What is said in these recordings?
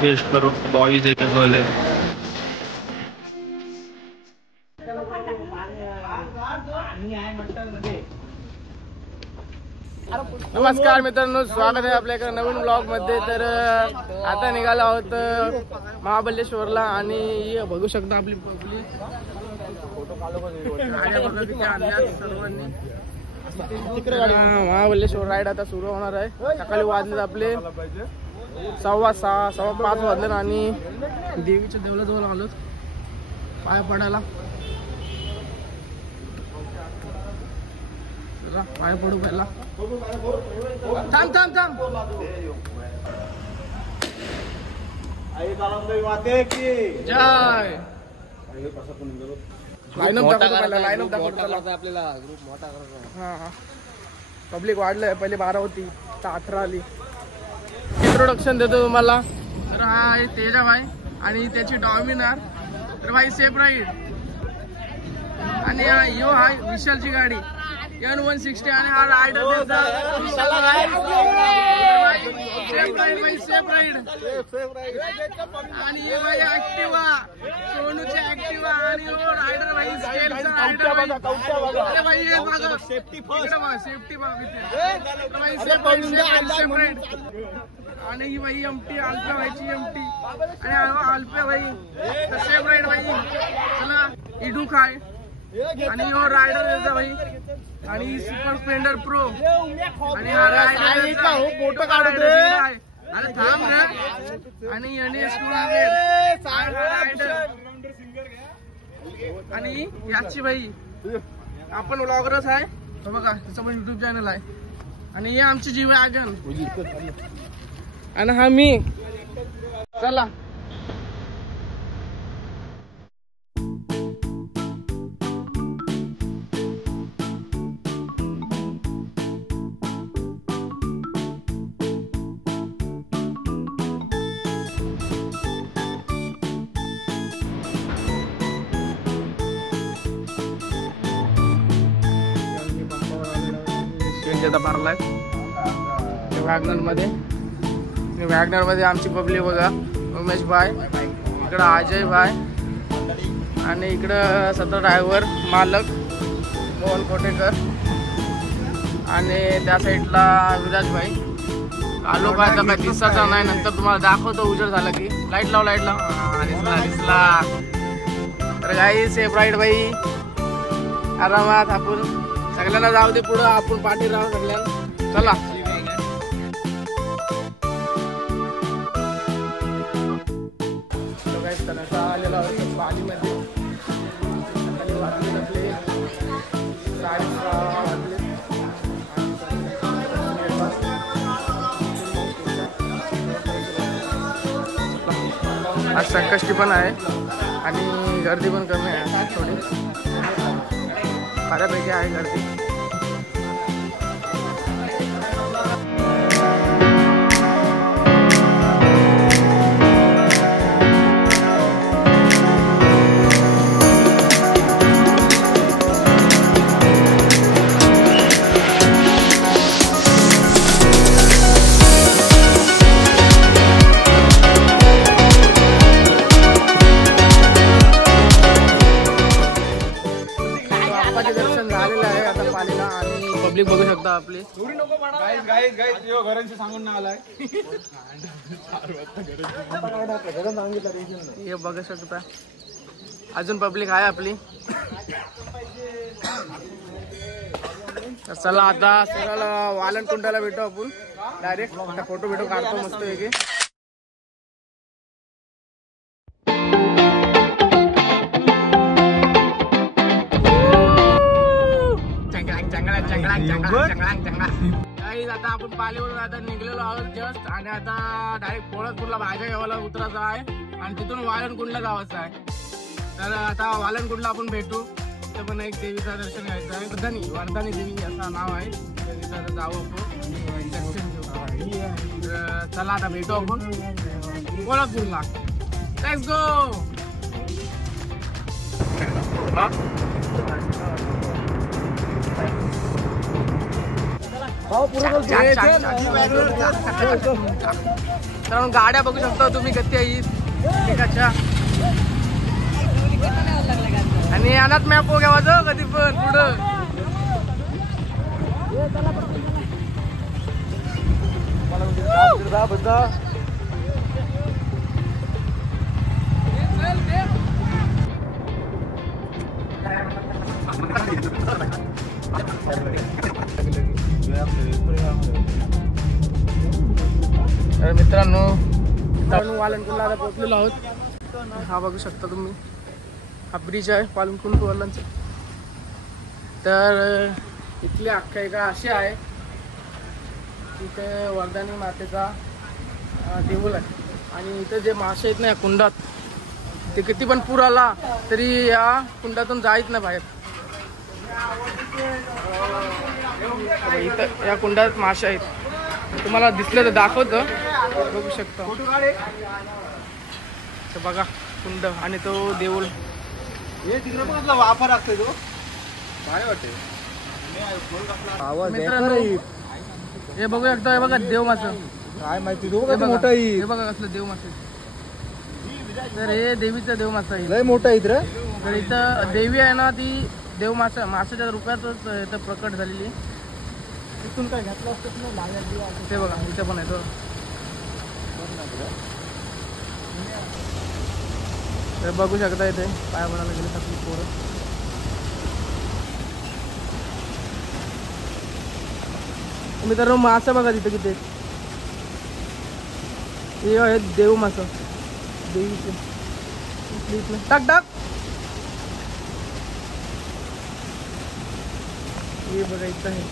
Taste करो boys एक बोले नमस्कार मित्रांनो, स्वागत आहे आपल्या एका नवीन ब्लॉग मध्ये. तर आता निघालो आहोत महाबळेश्वरला आणि बघू शकता आपली पब्लिक सर्वांनी. महाबळेश्वर राईड आता सुरू होणार आहे. सकाळी वाजले आपले 6:15 5:15 वाजले आणि देवीच्या देवळाजवळ आलो पाया पडायला. पाय पडू पहिला. थांब थांब थांब. जय. लाईनअप दाखवतो पहिला. लाईनअप दाखवतो आपल्याला. ग्रुप मोठा करायचा. हा पब्लिक वाढलंय. पहिले 12 होती आता 18 आली. इंट्रोडक्शन देतो तुम्हाला. तर हा आहे तेजा भाई आणि त्याची डॉमिनर. तर भाई सेफ राईड. आणि यो हाय विशालची गाडी N160 आणि हा रायडर सेफ राईड. आणि हे भाई ऍक्टिवा, सोनूचे ऍक्टिवा आणि रायडर भाई स्केलचा रायडर भाई. हे बघा सेफ्टी फर्स्ट. सेफ्टी भाई सेफ राईड. आणि ही भाई एमटी अल्प्या भाईची एमटी आणि अल्प्या भाई सेफ राईड भाई. चला इडू खाय आणि यो रायडर भाई आणि सुपर स्प्लेंडर प्रो आणि हा रायडर फोटो काढत रे. अरे थांब रे. आणि NS 200 आणि याची भाई आपण व्लॉगरच आहे बघा. त्याचं पण युट्यूब चॅनल आहे. आणि हे आमची जीव आगन आणि हा मी. चला भरलाय वॅगनर मध्ये आमची पब्लिक बघा. उमेश भाई इकडं, अजय भाई आणि इकडं सतरा ड्रायव्हर मालक मोहन कोटेकर आणि त्या साईडला विराज भाई. आलो काय तर काय दिसायचा नाही. नंतर तुम्हाला दाखवतो उजेड झाला की. लाईट लाव लाईट लाव. दिसला. तर काही सेफ राईड भाई. आरामात आपण सगळ्यांना जाऊ दे पुढं. आपण पाठी राहू सगळ्यांना. चला आलेला पालीमध्ये. सकाळी वाजले आपले 6:30 वाजले. आज संकष्टी पण आहे आणि गर्दी पण कमी आहे. थोडी बऱ्यापैकी आहे गर्दी. दर्शन झालेलं आहे आता पालीला आणि पब्लिक बघू शकता आपली. घरांशी सांगून ना आलाय. हे बघू शकता अजून पब्लिक आहे आपली. चला आता सरळ वालन कुंडाला भेटू आपण डायरेक्ट. आता फोटो भेटो काढतो मस्त पैकी. आता आपण पालीवरून आता निघलेलो आहोत जस्ट. आणि आता डायरेक्ट पोळतपूरला भाज्या घ्यावाला उतरायचं आहे आणि तिथून वालनकुंडला जायचं आहे. तर आता वालनकुंडला आपण भेटू. तिथं पण एक देवीचं दर्शन घ्यायचं आहे. वर्धानी देवी असं नाव आहे. तिथं जाऊ आपण दर्शन घेऊ. चला आता भेटू आपण पोळतपूरला. Let's go. तर गाड्या बघू शकता तुम्ही कधी आहेत एकाच्या. आणि अनाथ मॅप घ्यावा कधी पण पुढं. तर मित्रांनो वालनकुंडला आता पोहोचलेलो आहोत. हा बघू शकता तुम्ही हा ब्रिज आहे वालनकुंड टू वालनचा. तर इथली आख्यायिका अशी आहे, इथे वरदानी मातेचा देऊळ आहे आणि इथे जे मासे आहेत ना या कुंडात, ते किती पण पूर आला तरी या कुंडातून जायच ना बाहेर. इथं या कुंडात मासे आहेत, तुम्हाला दिसलं तर दाखवतो, बघू शकता. तर बघा कुंड आणि तो देऊळ. वाफा लागतोय तो काय वाटते. हे बघू शकता, हे बघा देव मासं काय माहिती मोठा. हे बघा कसलं देव मासे. तर हे देवीचं देव मासा आहे, लय मोठा इथं. तर इथं देवी आहे ना, ती देव माशाच्या रूपातच इथं प्रकट झालेली. इथून काय घातलं असतं ना, ते बघा इथं पण आहे तो. तर बघू शकता इथे पाय बनायला गेले आपली पोरं. मित्रांनो मासा बघा तिथे किती. हे आहे देव मासा देवीचे. टाक टाक. हे बघा इथं आहे.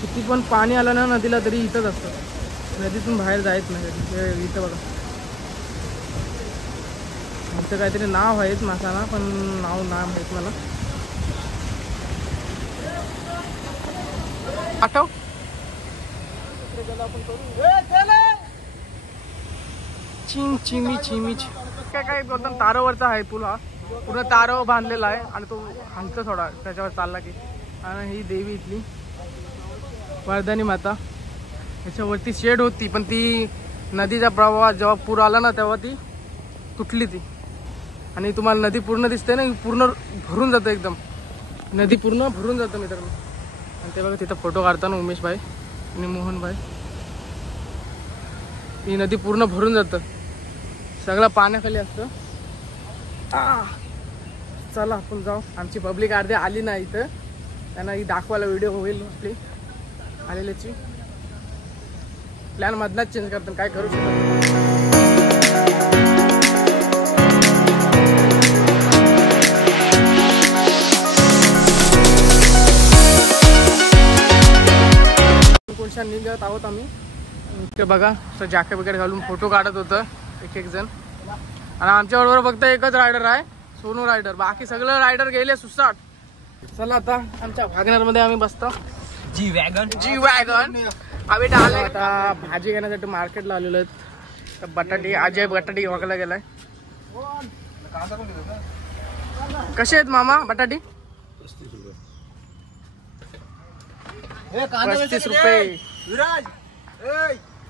किती पण पाणी आलं ना नदीला तरी इथंच असतं, नदीतून बाहेर जायच नाही. इथं बघा इथं काहीतरी नाव आहेच मासाला, पण नाव नाही माहित मला. आठव चिम चिमी चिमी काय काय बोलतात. तारावरचा आहे पूल, हा पूर्ण तारावर बांधलेला आहे आणि तो हलतो थोडा त्याच्यावर चालला की. आणि ही देवी इथली वरदानी माता, याच्यावरती शेड होती पण ती नदीचा प्रवाह जेव्हा पूर आला ना तेव्हा ती तुटली ती. आणि तुम्हाला नदी पूर्ण दिसते ना, पूर्ण भरून जातं एकदम, नदी पूर्ण भरून जातं मित्रांनो. आणि ते बघा तिथं फोटो काढताना उमेश भाई आणि मोहन भाई. ही नदी पूर्ण भरून जातं, सगळं पाण्याखाली असतं. चला आपण जाऊ. आमची पब्लिक अर्धी आली ना इथं, त्यांना ही दाखवायला व्हिडिओ होईल आपली आलेल्याची. प्लॅन मधलाच चेंज करतात, काय करू शकतो. कोणत्या निघत आहोत आम्ही. इथे बघा तर जॅकेट वगैरे घालून फोटो काढत होतं एक जण. आणि आमच्याबरोबर फक्त एकच रायडर आहे, सोनू रायडर. बाकी सगळं रायडर गेले सुसाट. चला आता आमच्या वॅगनर मध्ये आम्ही बसतो. जी वॅगन आम्ही आले आता भाजी घेण्यासाठी मार्केटला आलेलो आहेत. तर बटाटी अजय बटाटी वगैरे गेलाय. कसे आहेत मामा बटाटी? 35 रुपये.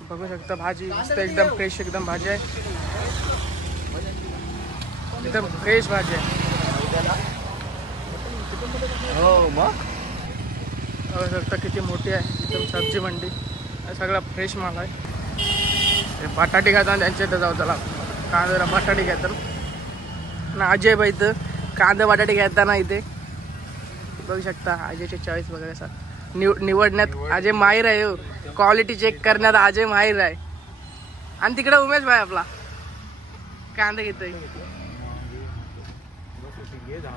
बघू शकता भाजी मस्त एकदम फ्रेश, एकदम भाजी आहे, एकदम फ्रेश भाजी आहे. हो मग बघू शकता किती मोठी आहे एकदम सब्जी मंडी. सगळा फ्रेश माल आहे. बटाटी खाताना त्यांच्या इथं जाऊ. चला कांदा बटाटी घेतात ना अजय बाई. इथं कांदा बटाटे घेताना इथे बघू शकता अजयचे चॉईस वगैरे असं निवडण्यात अजय माहीर आहे. क्वालिटी चेक करण्यात अजय माहीर आहे. आणि तिकडे उमेश भाई आपला कांदा घेतोय.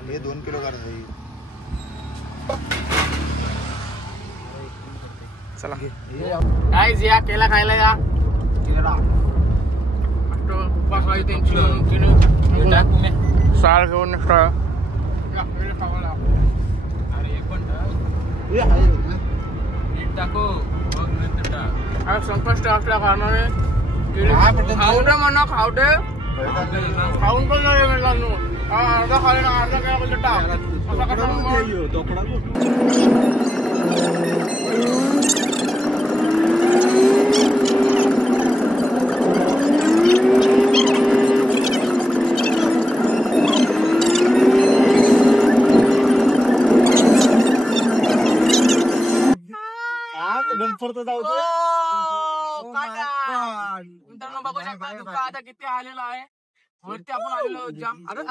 हे 2 किलो करायचं. चला गाईज या केला खायला या. साल घेऊन आज संकष्ट असल्या कारणाने खावटे म्हणा खावटे खाऊन पण नाही मिळाला अर्धा खाली ना अर्धा काय बोलतो टाक असा कसा मित्रांनो बघू शकता धुका आता किती आलेला आहे वरती आपण आलेलो जाम अरे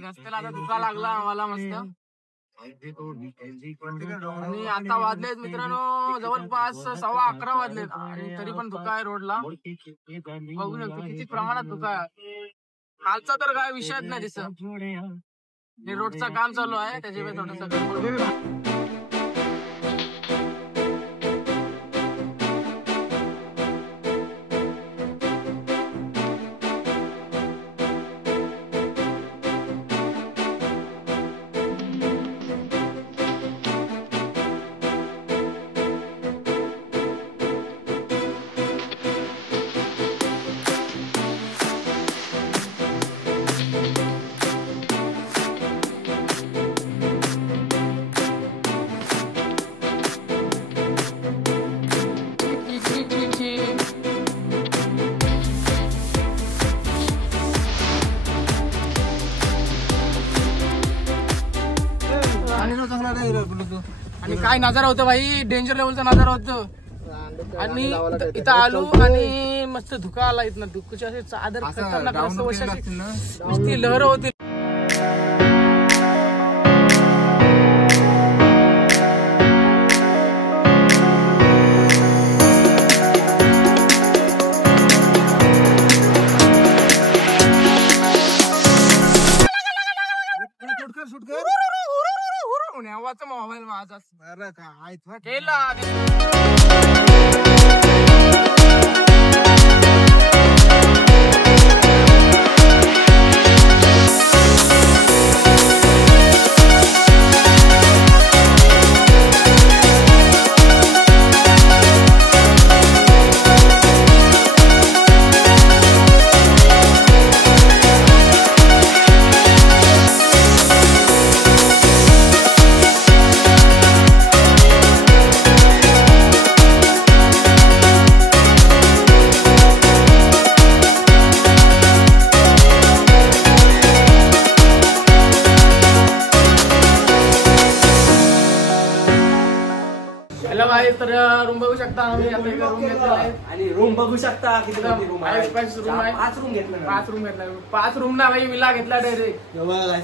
रस्त्याला आता धुका लागला आम्हाला मस्त आणि आता वाजलेत मित्रांनो जवळपास 11:15 वाजलेत आणि तरी पण धुका आहे रोडला बघू शकतो किती प्रमाणात धुका आहे कालचा तर काय विषयच नाही दिसत रोडचं काम चालू आहे त्याच्यामुळे थोडंसं आणि काय नजारा होतं भाई डेंजर लेवलचा नजारा होतं आणि इथं आलो आणि मस्त धुका आला इथं धुकूची अशी चादर खतरनाक नुसती लहर होती मोबाईल माझा केला तर रूम बघू शकता आम्ही आता एक रूम घेतलेला आहे आणि रूम बघू शकता किती रूम आहे रूम आहे 5 रूम घेतले 5 रूम ना भाई मिला घेतला डायरेक्ट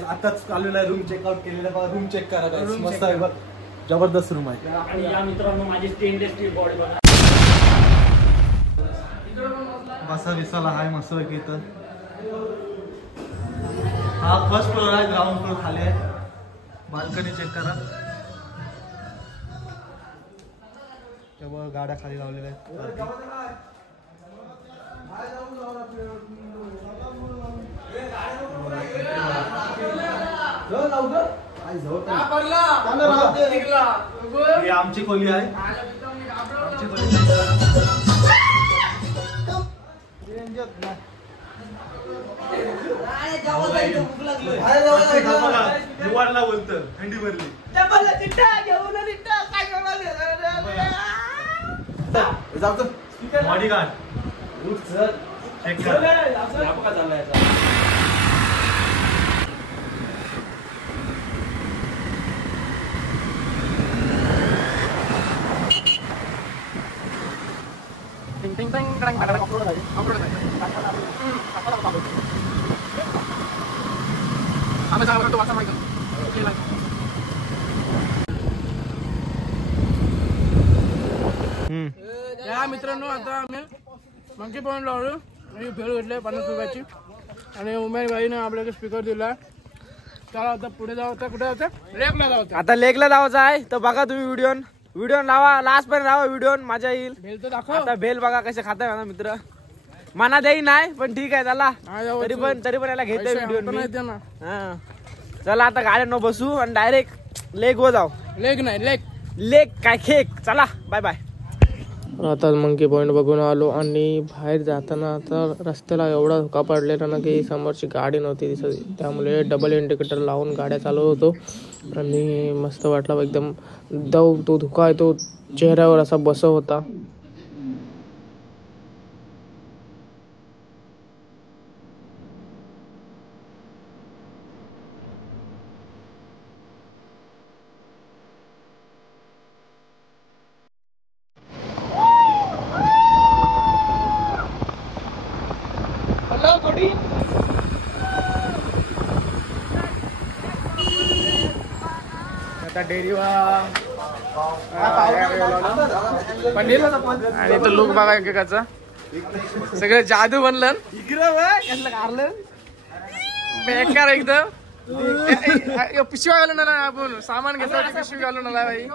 आताच चाललेला आहे रूम चेकआउट केलेला रूम चेक करा मस्त आहे बघ जबरदस्त रूम आहे आणि या मित्रांनो माझी स्टेनलेस स्टील बॉडी बघा बसा विसाला हाय मस्त पैकी इथं हा फर्स्ट फ्लोर आहे ग्राउंड फ्लोर खाली आहे बाल्कनी चेक करा तेव्हा गाड्या खाली लावलेल्या आहेत ही आमची खोली आहे आमची खोली निवाडला बोलतं थंडी भरली बॉडीगार्ड चेक कर या मित्रांनो आता आम्ही मंकी पॉइंट लावलो आणि भेळ घेतली 50 रुपयाची आणि उमेश भाईने आपल्याला स्पीकर दिला चला आता पुढे जाऊ आता कुठे जायचं लेकला जायचं आता लेकला जायचं आहे तर बघा तुम्ही व्हिडिओ लावा लास्ट पर्यंत लावा व्हिडिओ मजा येईल भेल तर दाखव आता भेल बघा कसे खाताय माझा मित्र मना देई नाही पण ठीक आहे चला तरी पण याला घेतोय व्हिडिओ ना हा चला आता गाड्या न बसू आणि डायरेक्ट लेग वर जाऊ लेग नाही लेग लेक काय खेक. चला बाय बाय. आता मंकी पॉइंट बघून आलो आणि बाहेर जाताना आता रस्त्याला एवढा धोका पडलेला ना की समोरची गाडी नव्हती दिसत, त्यामुळे डबल इंडिकेटर लावून गाड्या चालवत होतो आणि मस्त वाटला एकदम. तो धोका आहे तो चेहऱ्यावर असा बसव होता. आणि तो लुक बघा एकेकाचा सगळं जादू बनलं बेकार एकदम. पिशवी घालून आला आपण सामान घेतो पिशवी घालून आला भाई.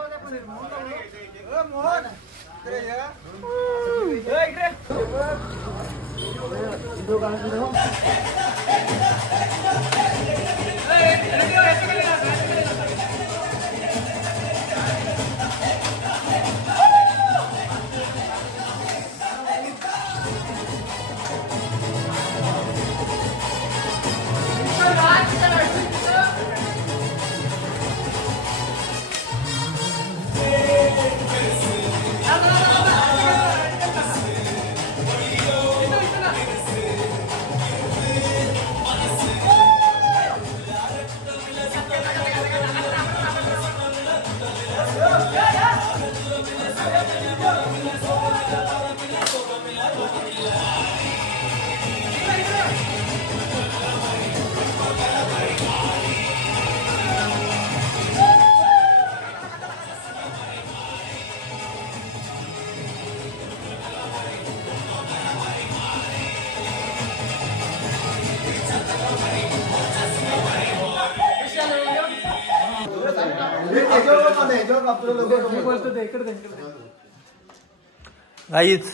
गाईच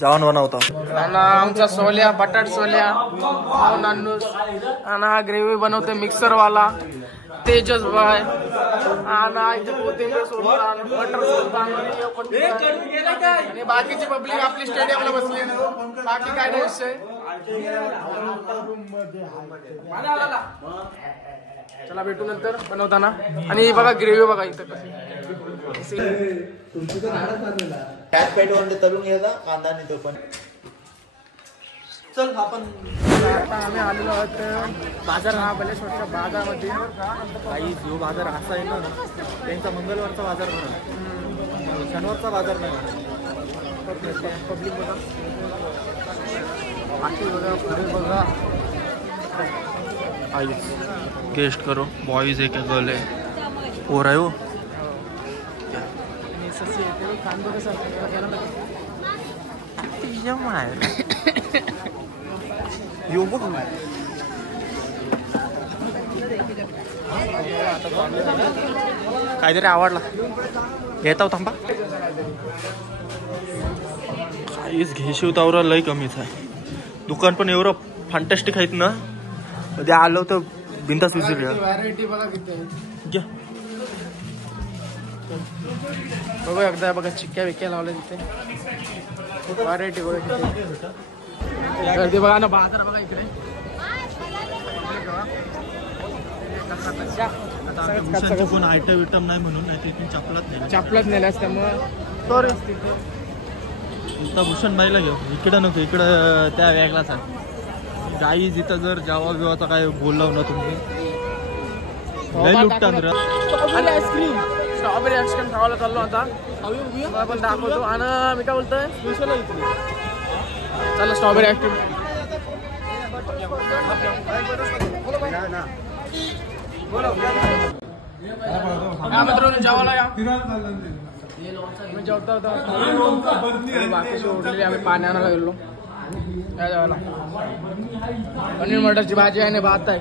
जेवण बनवतो. आमचा सोल्या बटाट सोल्या नानूस आणि हा ग्रेव्ही बनवते मिक्सर वाला तेजस भाई. आणि कोथिंबीर सोडतात बटर सोडतात आणि बाकीची पब्लिक आपली स्टेडियमला बसली. बाकी काय नाही विषय. चला भेटू नंतर बनवताना. आणि बघा ग्रेव्ही बघा इथं तळून घ्यायचा कांदा नाही तो पण. चल आपण आता आम्ही आलेलो आहोत बाजार महाबळेश्वरच्या बाजारामध्ये. काही जो बाजार असा आहे ना त्यांचा मंगळवारचा बाजार म्हणा, शनिवारचा बाजार नाही. पब्लिक बघा आखी बघा पुढे बघा. आईच गेस्ट करो बॉयज है क्या गर्ल है हो रहा है वो काहीतरी आवडला घेता थांबा. काहीच घेशीव तावरा लय कमीच आहे. दुकान पण एवढं फंटॅस्टिक आहेत ना, कधी आलो तर बिंदास विजिट व्हरायटी बघा किती घ्या. बघा एकदा बघा चिक्क्या विक्क्या लावल्या तिथे. व्हरायटी बघा किती गर्दी बघा ना. बाजार बघा इकडे कोण आयटम विटम नाही म्हणून नाही तिथून चपलाच नेल्यास त्यामुळे भूषण बाईला घेऊ. इकडं नको, इकडं त्या वेगळाच आहे. गाई जिथं जर जावा बिवाचा काय बोलला ना तुम्ही लुटतात. आणि आईस्क्रीम स्ट्रॉबेरी आईस्क्रीम खावायला चाललो आता. मला पण दाखवतो. आणि मी काय बोलतोय चला स्ट्रॉबेरी आईस्क्रीम. मित्रांनो जेवायला या. जेवता होता बाकीची उठलेली आम्ही पाणी आणायला गेलो. काय जेवायला पनीर मटरची भाजी आहे आणि भात आहे.